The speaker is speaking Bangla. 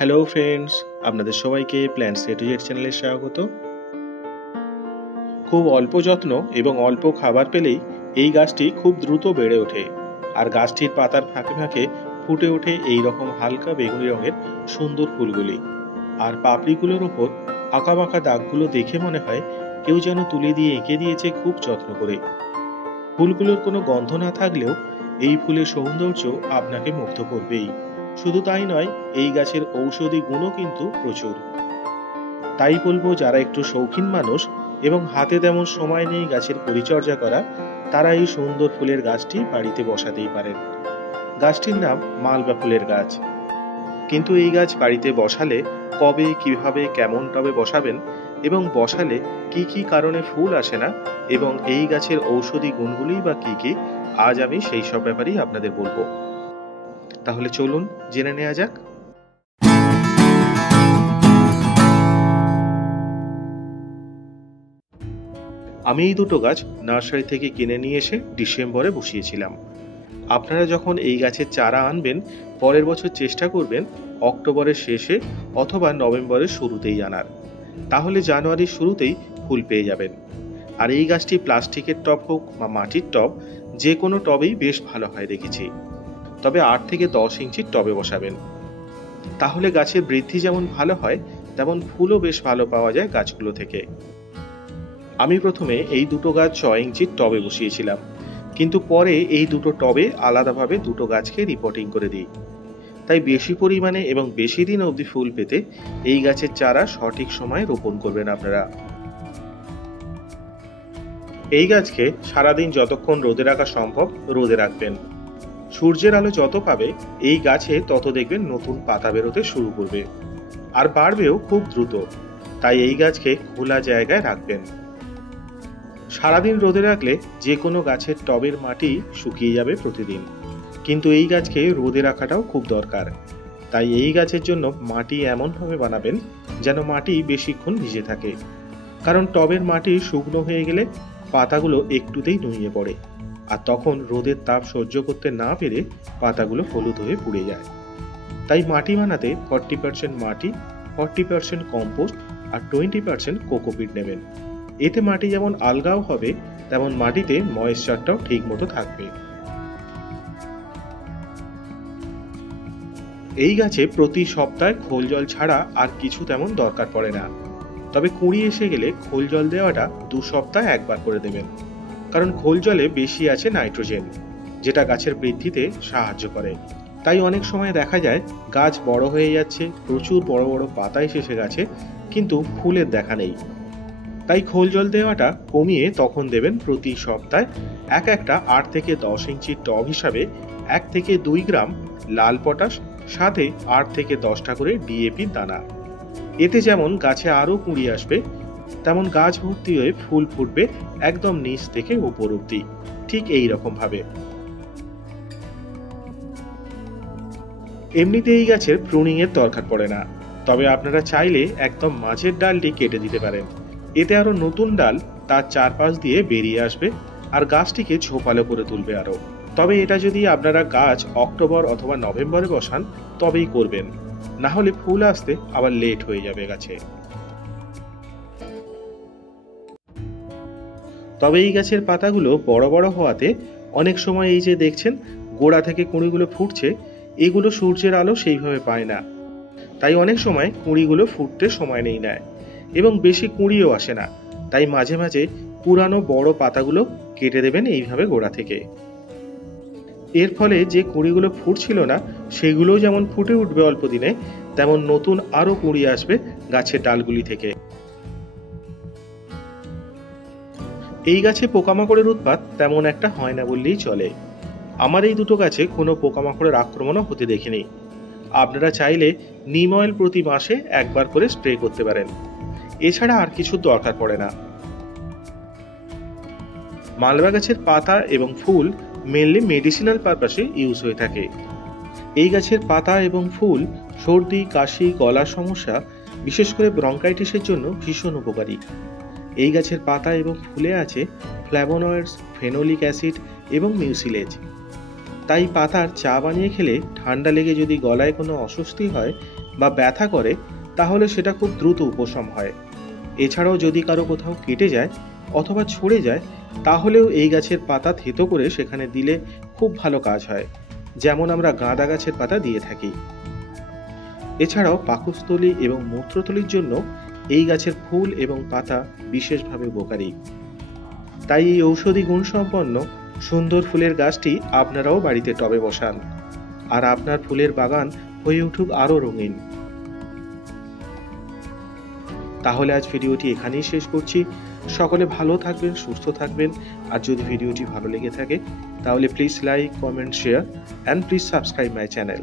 হ্যালো ফ্রেন্ডস, আপনাদের সবাইকে প্ল্যান্টস এ টু জেড চ্যানেলে স্বাগত। খুব অল্প যত্ন এবং অল্প খাবার পেলেই এই গাছটি খুব দ্রুত বেড়ে ওঠে। আর গাছটির পাতার ফাঁকে ফাঁকে ফুটে ওঠে এই রকম হালকা বেগুনি রঙের সুন্দর ফুলগুলি। আর পাপড়িগুলোর ওপর আঁকা বাঁকা দাগগুলো দেখে মনে হয় কেউ যেন তুলি দিয়ে এঁকে দিয়েছে খুব যত্ন করে। ফুলগুলোর কোনো গন্ধ না থাকলেও এই ফুলের সৌন্দর্য আপনাকে মুগ্ধ করবেই। শুধু তাই নয়, এই গাছের ঔষধি গুণও কিন্তু প্রচুর। তাই বলবো, যারা একটু শৌখিন মানুষ এবং হাতে তেমন সময় নেই গাছের পরিচর্যা করা, তারা এই সুন্দর ফুলের গাছটি বাড়িতে বসাতেই পারেন। গাছটির নাম মালবা ফুলের গাছ। কিন্তু এই গাছ বাড়িতে বসালে কবে, কিভাবে, কেমন টবে বসাবেন এবং বসালে কি কি কারণে ফুল আসে না এবং এই গাছের ঔষধি গুণগুলি বা কি কি, আজ আমি সেই সব ব্যাপারেই আপনাদের বলবো। তাহলে চলুন জেনে নেওয়া যাক। আমি এই দুটো গাছ নার্সারি থেকে কিনে নিয়ে এসে ডিসেম্বরে বসিয়েছিলাম। আপনারা যখন এই গাছের চারা আনবেন, পরের বছর চেষ্টা করবেন অক্টোবরের শেষে অথবা নভেম্বরের শুরুতেই আনার। তাহলে জানুয়ারির শুরুতেই ফুল পেয়ে যাবেন। আর এই গাছটি প্লাস্টিকের টব হোক বা মাটির টব, যে কোনো টবেই বেশ ভালো হয় দেখেছি। তবে 8 থেকে 10 ইঞ্চির টবে বসাবেন। তাহলে গাছের বৃদ্ধি যেমন ভালো হয়, তেমন ফুলও বেশ ভালো পাওয়া যায় গাছগুলো থেকে। আমি প্রথমে এই দুটো গাছ 6 ইঞ্চির টবে বসিয়েছিলাম, কিন্তু পরে এই দুটো টবে আলাদাভাবে দুটো গাছকে রিপোর্টিং করে দিই। তাই বেশি পরিমাণে এবং বেশি দিন অবধি ফুল পেতে এই গাছের চারা সঠিক সময়ে রোপণ করবেন আপনারা। এই গাছকে সারাদিন যতক্ষণ রোদে রাখা সম্ভব রোদে রাখবেন। সূর্যের আলো যত পাবে এই গাছে তত দেখবেন নতুন পাতা বেরোতে শুরু করবে, আর বাড়বেও খুব দ্রুত। তাই এই গাছকে খোলা জায়গায় রাখবেন। সারাদিন রোদে রাখলে যে কোনো গাছের টবের মাটি শুকিয়ে যাবে প্রতিদিন, কিন্তু এই গাছকে রোদে রাখাটাও খুব দরকার। তাই এই গাছের জন্য মাটি এমনভাবে বানাবেন যেন মাটি বেশিক্ষণ ভিজে থাকে, কারণ টবের মাটি শুকনো হয়ে গেলে পাতাগুলো একটুতেই নুয়ে পড়ে, আর তখন রোদের তাপ সহ্য করতে না পেরে পাতাগুলো হলুদ হয়ে পুড়ে যায়। তাই মাটি বানাতে 40% মাটি, 40% কম্পোস্ট আর 20% কোকোপিট নেবেন। এতে মাটি যেমন আলগাও হবে, তেমন মাটিতে ময়েশ্চারটাও ঠিক মতো থাকবে। এই গাছে প্রতি সপ্তাহে খোল জল ছাড়া আর কিছু তেমন দরকার পড়ে না। তবে কুঁড়ি এসে গেলে খোল জল দেওয়াটা 2 সপ্তাহে একবার করে দেবেন, কারণ খোল জলে বেশি আছে নাইট্রোজেন, যেটা গাছের বৃদ্ধিতে সাহায্য করে। তাই অনেক সময় দেখা যায় গাছ বড় হয়ে যাচ্ছে, প্রচুর বড় বড় পাতা এসেছে গাছে, কিন্তু ফুলের দেখা নেই। তাই খোল জল দেওয়াটা কমিয়ে তখন দেবেন প্রতি সপ্তাহে একটা 8 থেকে 10 ইঞ্চির টব হিসাবে 1 থেকে 2 গ্রাম লাল পটাশ, সাথে 8 থেকে 10টা করে ডিএপি দানা। এতে যেমন গাছে আরো কুঁড়ি আসবে, তেমন গাছ ভর্তি হয়ে ফুল ফুটবে একদম নিচ থেকে উপর অব্দি, ঠিক এই রকম ভাবে। এমনিতে এই গাছের প্রুনিং এর দরকার পড়ে না, তবে আপনারা চাইলে একদম মাঝের ডালটি কেটে দিতে পারেন। এতে আরো নতুন ডাল তার চারপাশ দিয়ে বেরিয়ে আসবে আর গাছটিকে ঝোপালো করে তুলবে আরো। তবে এটা যদি আপনারা গাছ অক্টোবর অথবা নভেম্বরে বসান তবেই করবেন, না হলে ফুল আসতে আবার লেট হয়ে যাবে গাছে। তবে এই গাছের পাতাগুলো বড় বড় হওয়াতে অনেক সময় এই যে দেখছেন গোড়া থেকে কুঁড়িগুলো ফুটছে, এগুলো সূর্যের আলো সেইভাবে পায় না। তাই অনেক সময় কুঁড়িগুলো ফুটতে সময় নেয় এবং বেশি কুঁড়িও আসে না। তাই মাঝে মাঝে পুরানো বড় পাতাগুলো কেটে দেবেন এইভাবে গোড়া থেকে। এর ফলে যে কুঁড়িগুলো ফুটছিল না সেগুলো যেমন ফুটে উঠবে অল্প দিনে, তেমন নতুন আরো কুঁড়ি আসবে গাছের ডালগুলি থেকে। এই গাছে পোকামাকড়ের উৎপাত তেমন একটা হয় না বললেই চলে। আমার এই দুটো গাছে কোনো পোকামাকড়ের আক্রমণও হতে দেখিনি। আপনারা চাইলে নিম অয়েল প্রতি মাসে একবার করে স্প্রে করতে পারেন, এছাড়া আর কিছু দরকার পড়ে না। মালবা গাছের পাতা এবং ফুল মেনলি মেডিসিনাল পারপাসে ইউজ হয়ে থাকে। এই গাছের পাতা এবং ফুল সর্দি, কাশি, গলার সমস্যা, বিশেষ করে ব্রঙ্কাইটিসের জন্য ভীষণ উপকারী। এই গাছের পাতা এবং ফুলে আছে ফ্ল্যাভোনয়েডস, ফেনোলিক অ্যাসিড এবং মিউসিলেজ। তাই পাতার চা বানিয়ে খেলে ঠান্ডা লেগে যদি গলায় কোনো অস্বস্তি হয়, বা ব্যথা করে তাহলে সেটা খুব দ্রুত উপশম হয়। এছাড়াও যদি কারো কোথাও কেটে যায় অথবা ছড়ে যায় তাহলেও এই গাছের পাতা থেতো করে সেখানে দিলে খুব ভালো কাজ হয়, যেমন আমরা গাঁদা গাছের পাতা দিয়ে থাকি। এছাড়াও পাকস্থলী এবং মূত্রথলির জন্য এই গাছের ফুল এবং পাতা বিশেষভাবে উপকারী। তাই এই ঔষধি গুণসম্পন্ন সুন্দর ফুলের গাছটি আপনারাও বাড়িতে টবে বসান, আর আপনার ফুলের বাগান হয়ে উঠুক আরো রঙিন। তাহলে আজ ভিডিওটি এখানেই শেষ করছি। সকলে ভালো থাকবেন, সুস্থ থাকবেন। আর যদি ভিডিওটি ভালো লেগে থাকে তাহলে please like, comment, share and please subscribe my channel.